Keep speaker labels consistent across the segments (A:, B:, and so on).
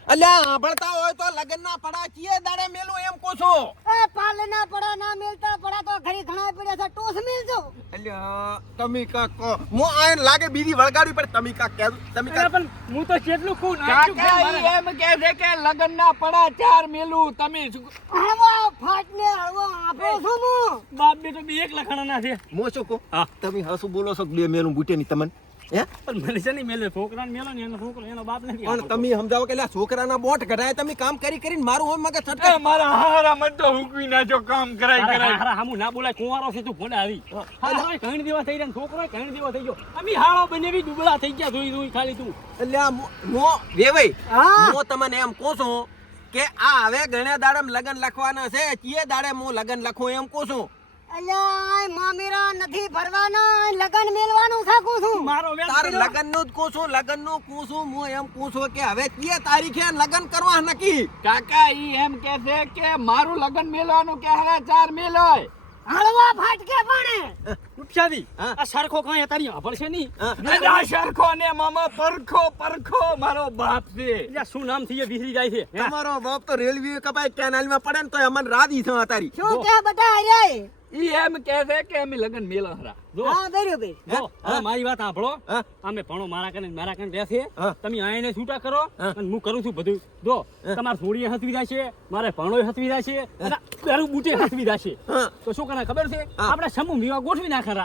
A: અલ્યા સાંભળતા હોય તો લગન ના પડા ચીએ દાડે મેલું એમ કહું છું.
B: એ પાલે ના પડા ના મેલતા પડા તો ઘડી ઘણા પડ્યા છે ટોસ મેલજો.
A: અલ્યા તમે કાક કહો મો આયન લાગે બીજી વળગાડી પણ તમે કાક કહો તમે કાક
C: પણ હું તો કેટલું ખૂન
D: કાકા ઈ એમ કહે છે કે લગન ના પડા 4 મેલું તમે
B: હળવો ફાટ ને હળવો આપો છું હું.
C: બાપ બેટો બે એક લખાણા છે.
A: મો શું કહું
C: હા.
A: તમે હસુ બોલો છો બે મેલું બુટે ની તમને હે
C: પણ મને છે નહીં મેલે છોકરાને મેલો ને એનો છોકરો એનો બાપ નથી.
A: પણ તમે સમજાવો કે લ્યા છોકરાના બોટ કઢાય તમે કામ કરી કરીને મારું હોય મગજ છટકે.
D: મારા હારા મત તો હુકવી નાખો કામ કરાય
C: હારા હામું ના બોલાય કુંવારો છે તું ભલે આવી. હા ઘણી દિવસ થઈ રહ્યા છોકરો ઘણી દિવસ થઈ ગયો. અમે હાળો બનેવી દુબળા થઈ ગયા જોઈ ખાલી તું.
A: અલ્યા મો વેવાઈ
B: હા.
A: મો તમને એમ કહું છું કે આ હવે ગણે દાડે લગન લખવાના છે ચીએ દાડે મો લગન લખું એમ કહું છું.
B: અલ્યા મામેરા નથી ભરવાના લગન મેલવાનું થાકું છું.
C: મારો વ્યાજ
A: તાર
C: કર્યો.
A: લગન નું જ કહું છું લગન નું કહું છું હું એમ કહું છું કે હવે ચીએ તારીખે લગન કરવા નક્કી.
D: કાકા ઈ એમ કહે છે કે મારું લગન મેલવાનું કે હવે 4 મેલોય
B: હળવો ફાટકે પણ
C: ઉપસાદી
A: હા.
C: આ સરખો કાંઈ તારી હભળશે નહીં.
D: અલા સરખો ને મામા પરખો મારો બાપ છે
C: એટલે શું નામ થઈ વિસરી જાય છે હે?
A: તમારો બાપ તો રેલવે કપાય કેનાલ માં પડે ને તો અમને રાજી છે તારી.
B: શું કે બટા રે.
D: ઈ એમ કહે છે કે અમે લગન મેલા હરા
C: જો
B: હા બેર્યો બે.
C: જો હવે મારી વાત સાંભળો.
A: હા.
C: અમે ભણો મારા કને રહેશે.
A: હા.
C: તમે આઈને છૂટા કરો
A: હા.
C: અને હું કરું છું બધું. જો તમાર સોડીએ હસવી જશે મારે ભણોય હસવી જશે અને તારું બુટે હસવી જશે.
A: હા.
C: તો શું કરે ખબર છે
A: હા.
C: આપણે સમૂહ વિવાહ ગોઠવી નાખરા.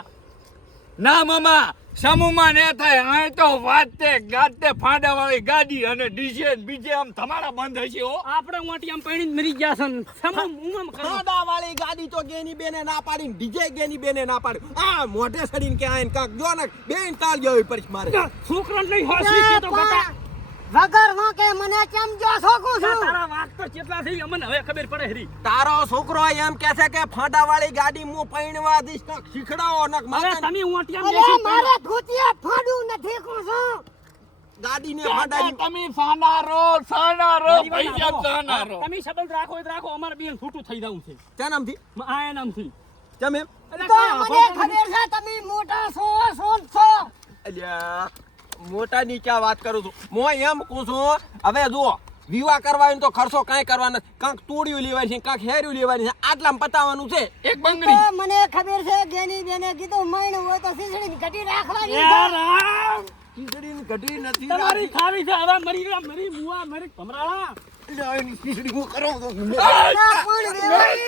D: ના મામા સમૂહમાં ને થાય આ તો વાતે ગાતે ફાંડા વાળી ગાડી અને ડીજે બીજે આમ તમારા બંધ હશે હો
C: આપણે મોટી આમ પૈણી મરી ગયા છે ને સમૂહ ઉમમ કરો.
A: ખાડા વાળી ગાડી તો ગેની બેને ના પાડી ડીજે ગેની બેને ના પાડી આ મોઢે સડીને કે આયન કાક જો ને બેન તાલ ગયો પડી મારે.
C: છોકરાને લઈ હોશી કે તો ગટા.
B: વગર વાંકે મને કેમ જો છોકું છું.
C: તારા વાક તો કેટલા થઈ અમને હવે ખબર પડે હરી.
A: તારો છોકરો એમ કે છે કે ફાંડા વાળી ગાડી હું પૈણવા દીશ નક શીખડાવો નક
C: હવે
A: મારે
C: તમે ઓટિયા
B: અરે
C: બેસી
B: મારે ધોતિયા ફાડું નથી કહું છું.
A: ગાડી ને
D: કાકા,
A: ફાંડા
D: તમે સાનારો
C: મારી વાત
D: પૈસા
C: આપો.
D: સાનારો
C: તમે સંબંધ રાખો એ જ રાખો અમારે બેન છૂટું થઈ જવું છે
A: જન્મથી
C: આ એના નામથી.
A: ચમ એમ
C: એટલે
B: તો
C: કાંઈ
B: મને
C: વાંધો નહીં.
B: ખબર છે તમે મોટા છો.
A: અલ્યા મોટાની ક્યાં વાત કરું છું હું એમ કહું છું હવે જુઓ વિવાહ કરવા હોય ને તો ખર્ચો કાંઈ કરવાનો નથી. કાંક તોડિયું લેવાની છે કાંક હેર્યું લેવાની છે આટલામાં પતાવવાનું છે.
D: એક બંગડી
B: તો મને ખબર છે ગેની બેને કીધું મહિનું હોય તો ખીચડીની ઘટી રાખવાની છે.
C: યાર, આ
A: ખીચડીની ઘટી નથી
C: તમારી ખાવી છે હવે મરી ગયા મરી મુવા મરી ભમરાળા.
A: અલ્યા, એની ખીચડી હું કરાવું તો
B: ના પણ વેવાઈ.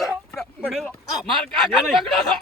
C: મેલો.
D: માર કાકા પકડો છો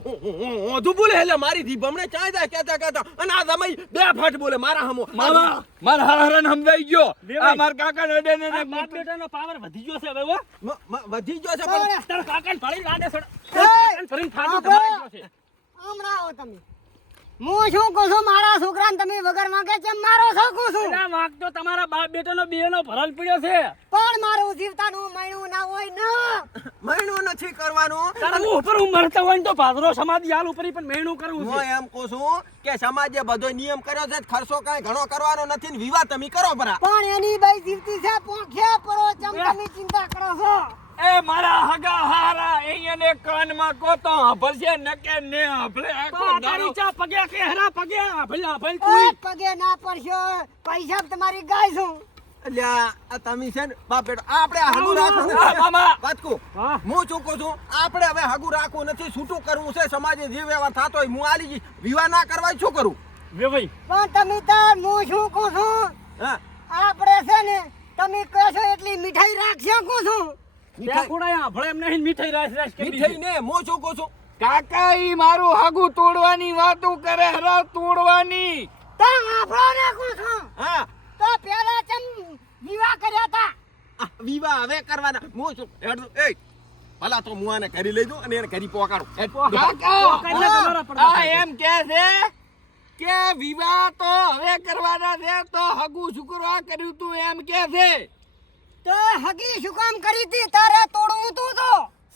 A: ઓધું બોલે એટલે મારી ધી બમણે ચાય જાય કહેતા અને આ સમય બે ફટ બોલે મારા હમો
D: મામા માર હરહરન સમજાઈ ગયો
C: દેવાય.
D: આ માર કાકા નડે ને
C: આ બાપ બેટાનો પાવર વધી ગયો છે હવે હો.
A: વધી ગયો છે
B: પણ
A: પણ
C: તારા કાકાને ફળી લાડે સડ.
B: એ,
C: કાકાને ફળીને ફાટી
B: હા,
C: ધમાઈ ગયો છે.
B: હમણાં આવો તમે. હું શું કહું છું મારા છોકરાને તમે વગર વાંકે કેમ મારો છોકું છું.
C: એટલે આ વાંક તો તમારા બાપ બેટાનો બેનો ભરલ પડ્યો છે.
B: પણ મારું જીવતાનું મહિનું ના હોય ને.
A: મહિનો નથી કરવાનો
C: તારા મું ઉપર હું મરતો હોય ને તો ભાદરો સમાધિ હાલ ઉપરી પણ મહેણું કરવું
A: હું
C: છે.
A: એમ કહું છું કે સમાજે બધો નિયમ કર્યો છે ખર્ચો કાંઈ ઘણો કરવાનો નથી ને વિવાહ તમે કરો પરા
B: પણ એની બાઈ જીવતી છે પોંખ્યા પરો ચમ તમે ચિંતા કરો છો.
D: એ મારા હગા હારા અહીંયાને કાનમાં કોતો હભળશે નકે ને હભળે આખો
C: તો
D: દાડો
C: તારી ચા પગે કે હેરા પગે ભલા ભલ
B: એ
C: તું
B: પગે ના પડશો પૈસા તમારી ગાય છું.
A: અલ્યા આ તમે છે ને બાપ બેટો આપણે આ હગું રાખવું
D: હા,
A: નથી
D: મામા.
A: વાત કહું
C: હા.
A: હું ચૂકું છું આપણે હવે હગું રાખવું નથી છૂટું કરવું છે સમાજે જે વ્યવહાર થતો હોય હું આલી જઈશ વિવાહ ના કરવા શું કરું
C: વેવાઈ
B: પણ તમે તાર હું શું કહું છું
A: હા
B: આપણે છે ને તમે કહેશો એટલી મીઠાઈ રાખશો કહું છું.
C: ત્યાં કોડાયા ભળે એમ નહીં મીઠાઈ રાસ રાસ કરી
A: મીઠાઈ ને હું ચૂકું છું
D: કાકા ઈ મારું હગું તોડવાની વાતો કરે હરા તોડવાની
B: તા આપણો ને કહું છું
A: હા
B: તો પેલા ચમ વિવાહ કર્યા તા.
A: આ વિવાહ હવે કરવાના હું છું એ ભલા તો હું આને કરી લઈ દઉં અને એને કરી પોકાડું
C: કાકા તમારા પડદા
D: આ એમ કે છે કે વિવાહ તો હવે કરવાના છે તો હગું શુક્રવાર કર્યું તું એમ કે છે
B: તો હગી શું કામ કરી હતી તારે તોડવું તું તો.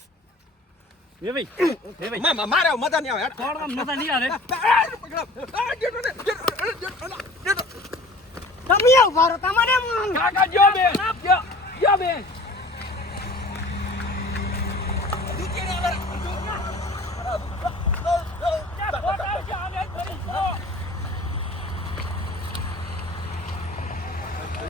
C: વેવાઈ વેવાઈ
A: મારે મજા નહીં આવે
C: થોડા મજા નહીં આવે.
B: તમે ઉભા રહો તમને હું
D: કાકા જો બે જો બે
C: ફોટા છે, આવે ફરી.